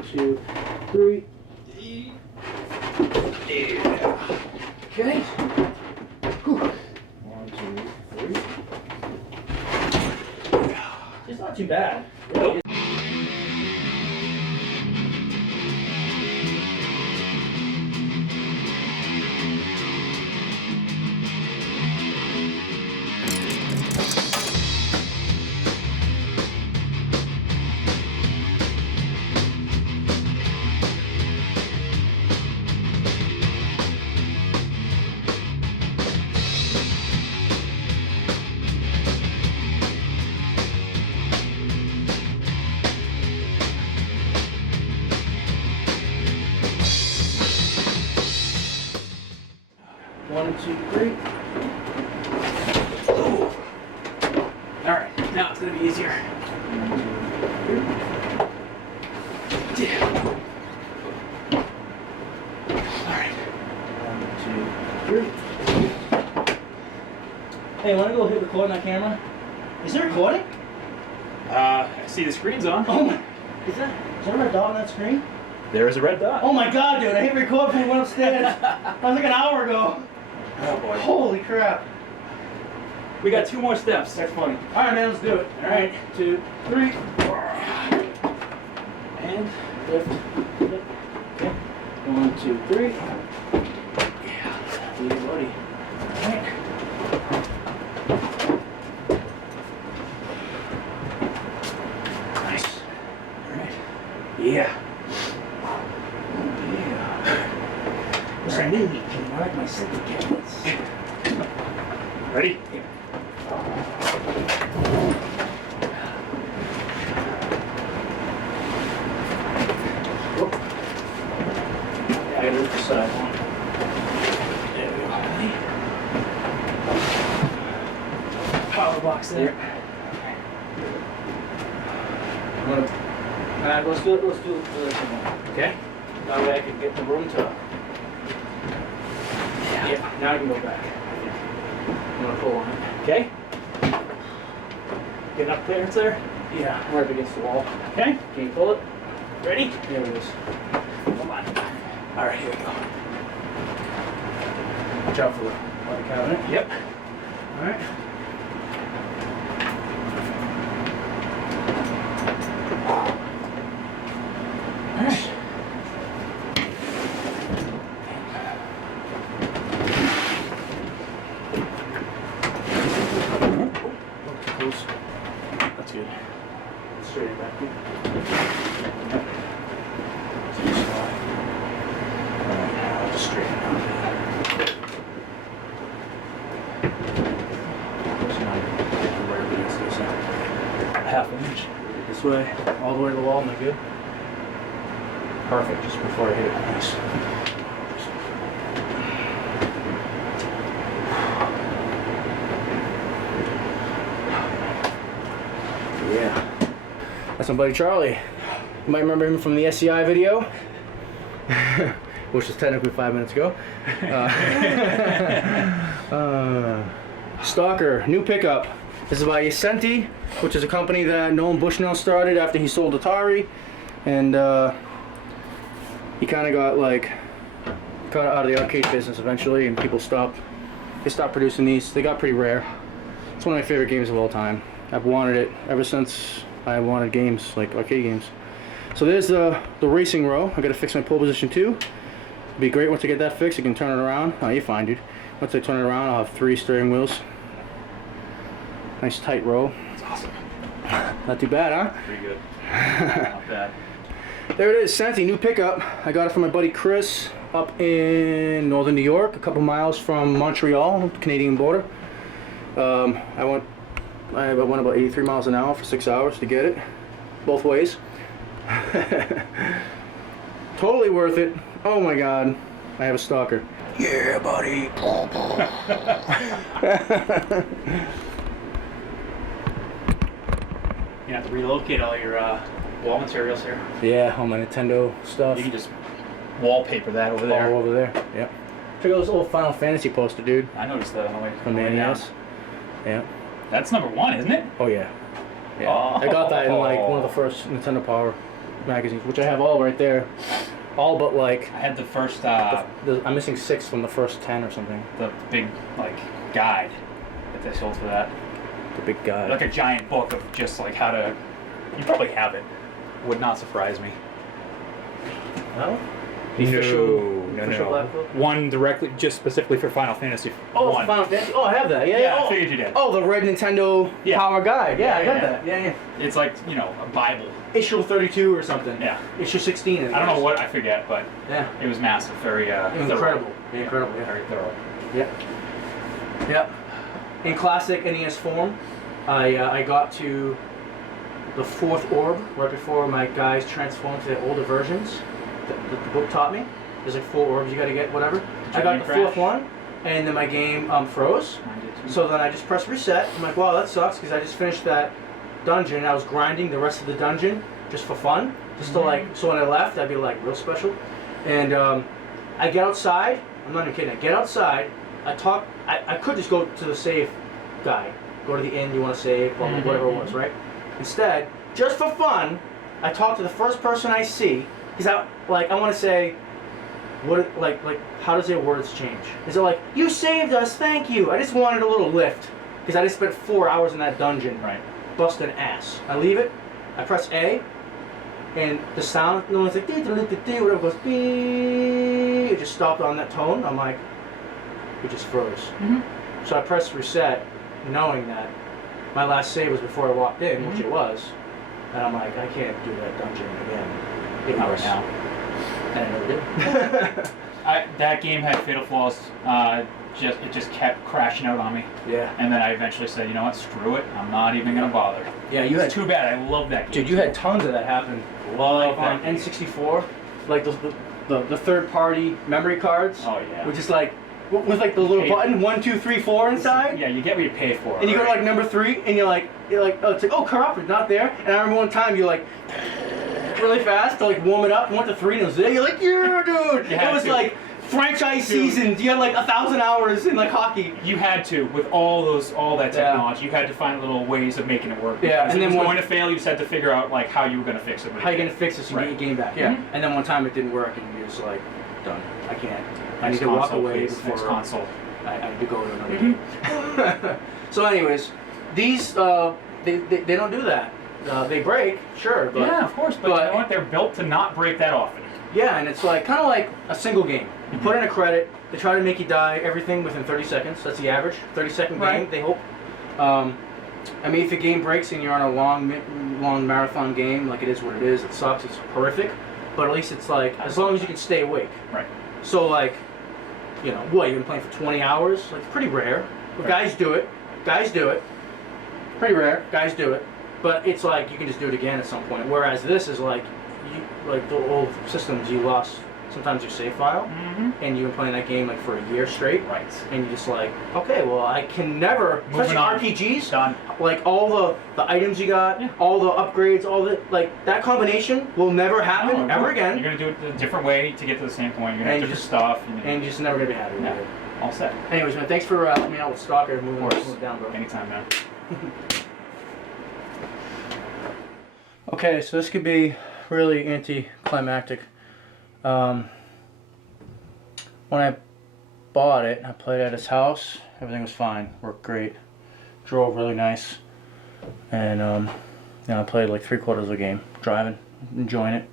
1, 2, 3. Yeah. Okay. Whew. 1, 2, 3. It's not too bad. Nope. One, two, three. Ooh. All right, now it's gonna be easier. 1, 2, 3. Yeah. All right. 1, 2, 3. Hey, wanna go hit record on that camera? Is it recording? I see the screen's on. Oh my! Is that a red dot on that screen? There is a red dot. Oh my God, dude! I hit record before we went upstairs. That was like an hour ago. Oh boy. Holy crap. We got 2 more steps. That's funny. Alright, man, let's do it. Alright, 2, 3. And lift. Lift. Okay. 1, 2, 3. Yeah. Easy, buddy. Alright. Nice. Alright. Yeah. I knew he came. I like my Sente cabinets. Ready? Yeah. Oh. Yeah, I gotta lift the side one. There we go. Power box there. Alright, let's do it. Let's do it for this one. Okay. That way I can get the room to. Yeah, now I can go back. I'm gonna pull on it. Okay. Get enough clearance there? Yeah, right up against the wall. Okay. Can you pull it? Ready? There it is. Come on. Alright, here we go. Watch out for the cabinet. Yep. Alright. Alright. That's good. Straight back here. Yep. Alright, now just straighten out. Right against this half inch. This way, all the way to the wall, am I good? Perfect, just before I hit it. Nice. Yeah. That's my buddy Charlie. You might remember him from the SCI video, which was technically 5 minutes ago. Stalker, new pickup. This is by Sente, which is a company that Nolan Bushnell started after he sold Atari, and he kind of got like cut out of the arcade business eventually, and people stopped producing these. They got pretty rare. It's one of my favorite games of all time. I've wanted it ever since I wanted games, like arcade games. So there's the racing row. I gotta fix my pole position too. It'd be great once I get that fixed. I can turn it around. Oh, you're fine, dude. Once I turn it around, I'll have 3 steering wheels. Nice tight row. That's awesome. Not too bad, huh? Pretty good. Not bad. There it is, Sente, new pickup. I got it from my buddy Chris up in northern New York, a couple miles from Montreal, the Canadian border. I went about 83 miles an hour for 6 hours to get it, both ways. Totally worth it. Oh my God, I have a stalker. Yeah, buddy. You have to relocate all your wall materials here. Yeah, all my Nintendo stuff. You can just wallpaper that over there. All over there, yep. Check out this old Final Fantasy poster, dude. I noticed that on the way From the NES. Yeah. That's #1, isn't it? Oh yeah. Yeah. Oh. I got that in like one of the first Nintendo Power magazines, which I have all right there. All but like I had the first, I'm missing 6 from the first 10 or something. the big like guide that they sold for that. The big guy. Like a giant book of just like how to. You probably have it. Would not surprise me. No? The official Black Book? One directly, just specifically for Final Fantasy. Oh, one. Final Fantasy. Oh, I have that. Yeah, Yeah, Oh. I figured you did. Oh, the Red Nintendo Yeah. Power Guide. Yeah, I got Yeah. that. Yeah. It's like, you know, a Bible. Issue 32 or something. Yeah. Issue 16. I don't know what, I forget, but Yeah. it was massive. Very, Incredible. thorough. Incredible. Yeah. Very thorough. Yep. Yep. In classic NES form, I got to the 4th orb right before my guys transformed to the older versions. The book taught me. There's like 4 orbs you got to get, whatever. I got the 4th one, and then my game froze. Mine did too. So then I just pressed reset. I'm like, wow, that sucks, because I just finished that dungeon. I was grinding the rest of the dungeon just for fun, just to like. So when I left, I'd be like real special. And I get outside. I'm not even kidding. I get outside. I talk. I could just go to the save guy. Go to the inn you want to save, or whatever it was, right? Instead, just for fun, I talk to the first person I see, because I want to say, what how does their words change? Is it like, you saved us, thank you? I just wanted a little lift, because I just spent 4 hours in that dungeon, Right. busting ass. I leave it, I press A, and the sound, no one's like, whatever goes, it just stopped on that tone. I'm like, it just froze. So I pressed reset, knowing that my last save was before I walked in, which it was, and I'm like, I can't do that dungeon again. Not right now. And I never did. That game had fatal flaws. It just kept crashing out on me. Yeah. And then I eventually said, you know what, screw it. I'm not even gonna bother. Yeah, you had It's too bad. I love that game. dude, you had tons of that happen. Love Like that on game. N64, like the third-party memory cards. Oh yeah. Which is like with like the little button 1, 2, 3, 4 inside. Yeah, you get what you pay for. And you go to right? like number 3, and you're like, oh, it's like, oh, corrupted, not there. And I remember one time you like really fast to like warm it up. You went to 3 and it was there. You're like, yeah, dude. It was like franchise seasons. You had like 1,000 hours in like hockey. You had to, with all that technology, you had to find little ways of making it work. Yeah, and and then then it was going to fail. You just had to figure out like how you were going to fix it. How you gonna fix this and Right. get your game back? Yeah. And then one time it didn't work, and you're just like, done. I can't. I need to walk away before Next console. I need to go to another game. So, anyways, these they don't do that. They break, sure, but Yeah, of course, but you know what? They're built to not break that often. yeah, and it's like kind of like a single game. You put in a credit. They try to make you die everything within 30 seconds. That's the average. 30-second game. Right. They hope. I mean, if the game breaks and you're on a long marathon game, like it is what it is, it sucks. It's horrific. But at least it's like as long as you can stay awake. Right. So like, you know, what, you've been playing for 20 hours? Like, pretty rare. But Right. guys do it. Guys do it. Pretty rare. Guys do it. But it's like, you can just do it again at some point. Whereas this is like, like the old systems, you lost sometimes your save file. And you've been playing that game like for a year straight. Right. And you're just like, okay, well, I can never, especially Moving on. RPGs, Done. like all the items you got, Yeah. all the upgrades, all the, like, that combination will never happen No, ever again. You're going to do it a different way to get to the same point. You're going to And have different just- stuff. And you're just never gonna be happy with Yeah. it. all set. Anyways, man, thanks for helping me out with Stalker. Moving Of course. it down, bro. Anytime, man. Okay, so this could be really anticlimactic. When I bought it, I played at his house. Everything was fine. Worked great. Drove really nice. And I played like 3/4 of the game. Driving, enjoying it.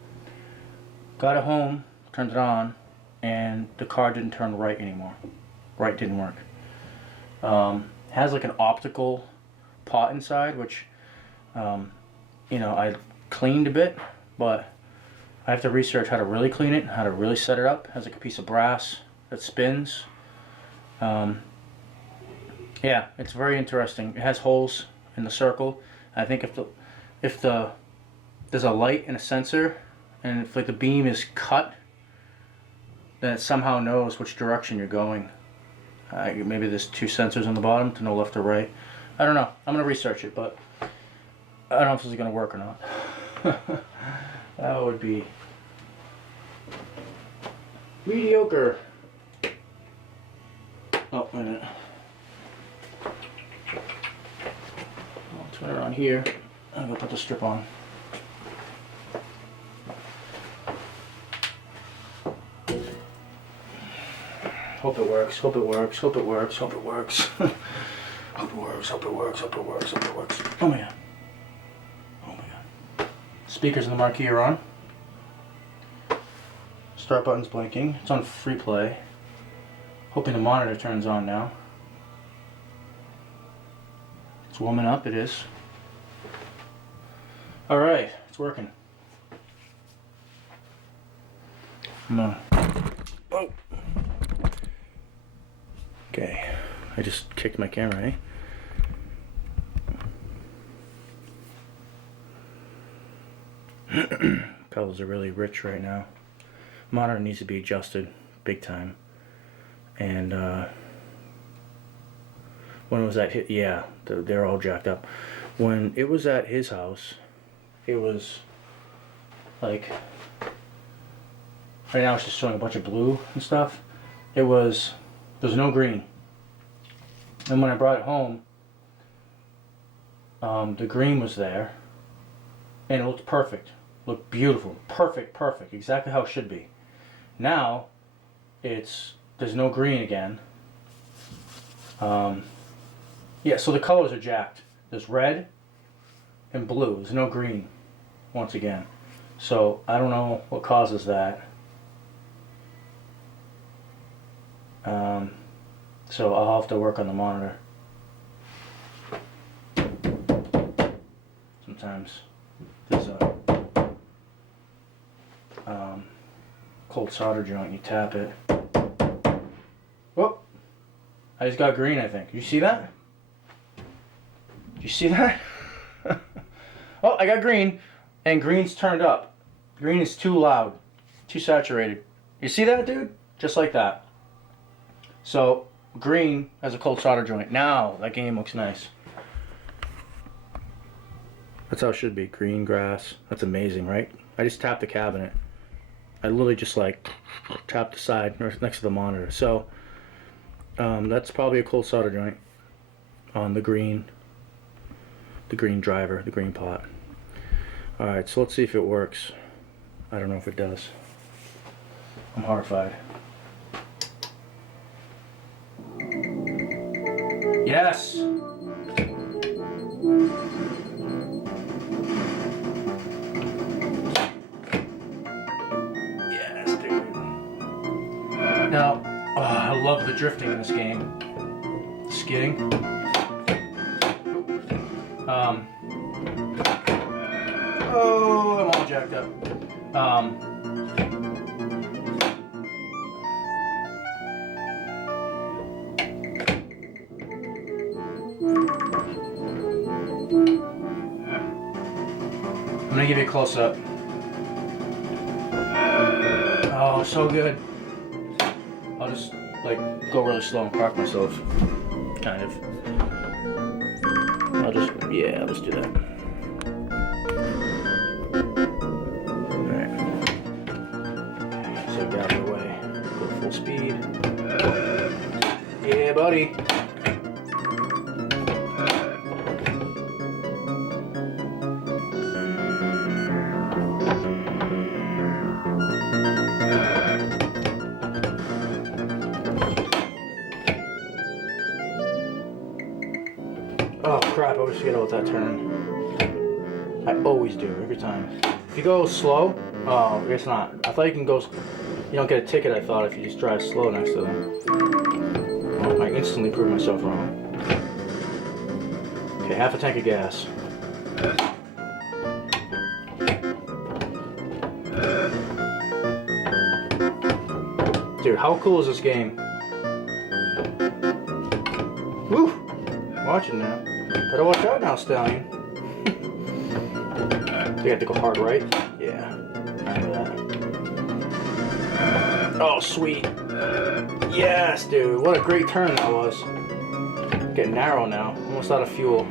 Got it home, turned it on, and the car didn't turn right anymore. Right didn't work. Has like an optical pot inside, which I cleaned a bit, but I have to research how to really clean it, how to really set it up. It has like a piece of brass that spins. Yeah, it's very interesting. It has holes in the circle. I think if there's a light and a sensor, and if like the beam is cut, then it somehow knows which direction you're going. Maybe there's 2 sensors on the bottom to know left or right. I don't know. I'm gonna research it, but I don't know if this is gonna work or not. That would be mediocre. Oh, wait a minute. I'll turn it on here. I'm gonna put the strip on. Hope it works. Hope it works. Hope it works. Hope it works. Hope it works. Hope it works. Hope it works. Hope it works. Oh my god. Oh my god. Speakers in the marquee are on. Start button's blinking. It's on free play. Hoping the monitor turns on now. It's warming up. It is. All right. It's working. No. Oh. Okay. I just kicked my camera, eh? Colors are really rich right now. Monitor needs to be adjusted big time. And when it was at his, yeah, they're all jacked up. When it was at his house, it was like, right now it's just showing a bunch of blue and stuff. There's no green. And when I brought it home, the green was there, and it looked perfect, looked beautiful, perfect, exactly how it should be. Now, there's no green again. Yeah, so the colors are jacked. There's red and blue. There's no green, once again. So I don't know what causes that. So I'll have to work on the monitor. Sometimes there's a cold solder joint, you tap it. Whoop! I just got green, I think. You see that? Did you see that? Oh, I got green, and green's turned up. Green is too loud, too saturated. You see that, dude? Just like that. So, green has a cold solder joint. Now, that game looks nice. That's how it should be. Green grass. That's amazing, right? I just tapped the cabinet. I literally just like tapped the side next to the monitor. So, that's probably a cold solder joint on the green driver, the green pot. Alright, so let's see if it works. I don't know if it does. I'm horrified. Yes! Yes, dude. Now, I love the drifting in this game. Skidding. Oh, I'm all jacked up. I'm gonna give you a close-up. Oh, so good. I'll just like go really slow and park myself. Kind of. I'll just do that. Alright. So get out of the way. Go full speed. Yeah, buddy. Oh crap, I always forget about that turn. I always do, every time. If you go slow, oh, I guess not. I thought you can go, you don't get a ticket, I thought, if you just drive slow next to them. Oh, I instantly proved myself wrong. Okay, half a tank of gas. Dude, how cool is this game? Woo! Watching now. Better watch out now, Stallion. Do you have to go hard right? Yeah. Oh, sweet. Yes, dude. What a great turn that was. Getting narrow now. Almost out of fuel.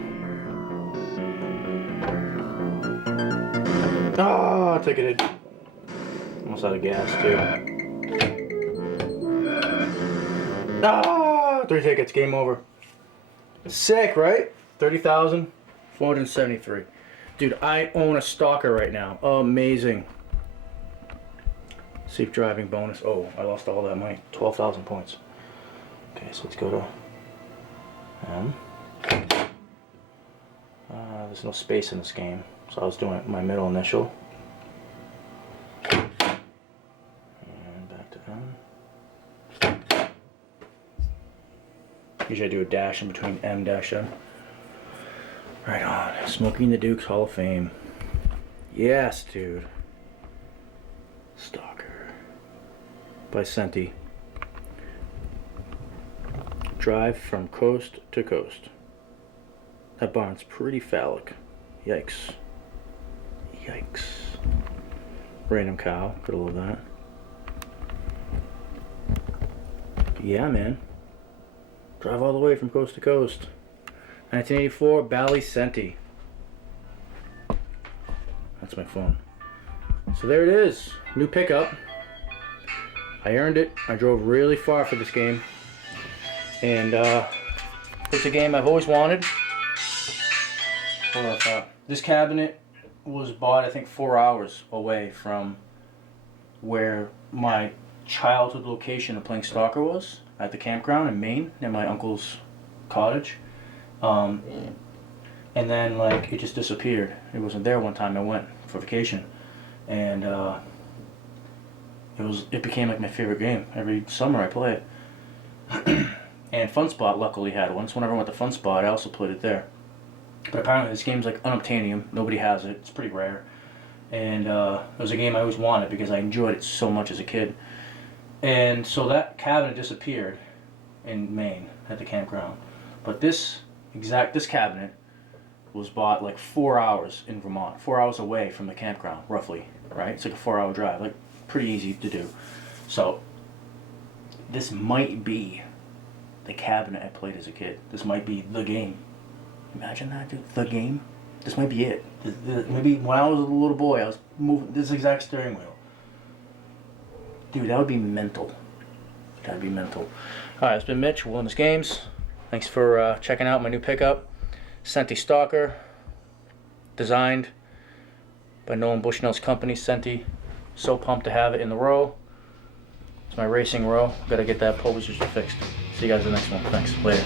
Oh, ticketed. Almost out of gas, too. Ah, 3 tickets. Game over. Sick, right? 30,473. Dude, I own a stalker right now. Amazing. Safe driving bonus. Oh, I lost all that money. 12,000 points. Okay, so let's go to M. There's no space in this game, so I was doing my middle initial. And back to M. Usually I do a dash in between M dash M. Right on. Smoking the Duke's Hall of Fame. Yes, dude. Stalker. By Sente. Drive from coast to coast. That barn's pretty phallic. Yikes. Yikes. Random cow. Gotta love that. But yeah, man. Drive all the way from coast to coast. 1984 Bally Sente. That's my phone. So there it is. New pickup. I earned it. I drove really far for this game. And it's a game I've always wanted. Hold up. This cabinet was bought, I think, 4 hours away from where my childhood location of playing soccer was, at the campground in Maine, near my uncle's cottage. And then, like, it just disappeared. It wasn't there one time I went for vacation. And it became like my favorite game. Every summer I play it. And Funspot luckily had one, so whenever I went to Funspot I also played it there. But apparently this game's like unobtainium. Nobody has it. It's pretty rare. And it was a game I always wanted because I enjoyed it so much as a kid. And so that cabinet disappeared in Maine at the campground. But this cabinet was bought like 4 hours in Vermont. 4 hours away from the campground, roughly. Right? It's like a 4-hour drive. Like, pretty easy to do. So this might be the cabinet I played as a kid. This might be the game. Imagine that, dude. The game. This might be it. Maybe when I was a little boy, I was moving this exact steering wheel. Dude, that would be mental. That'd be mental. Alright, it's been Mitch, Wilderness Games. Thanks for checking out my new pickup. Sente Stalker. Designed by Nolan Bushnell's company, Sente. So pumped to have it in the row. It's my racing row. Gotta get that pole position fixed. See you guys in the next one. Thanks. Later.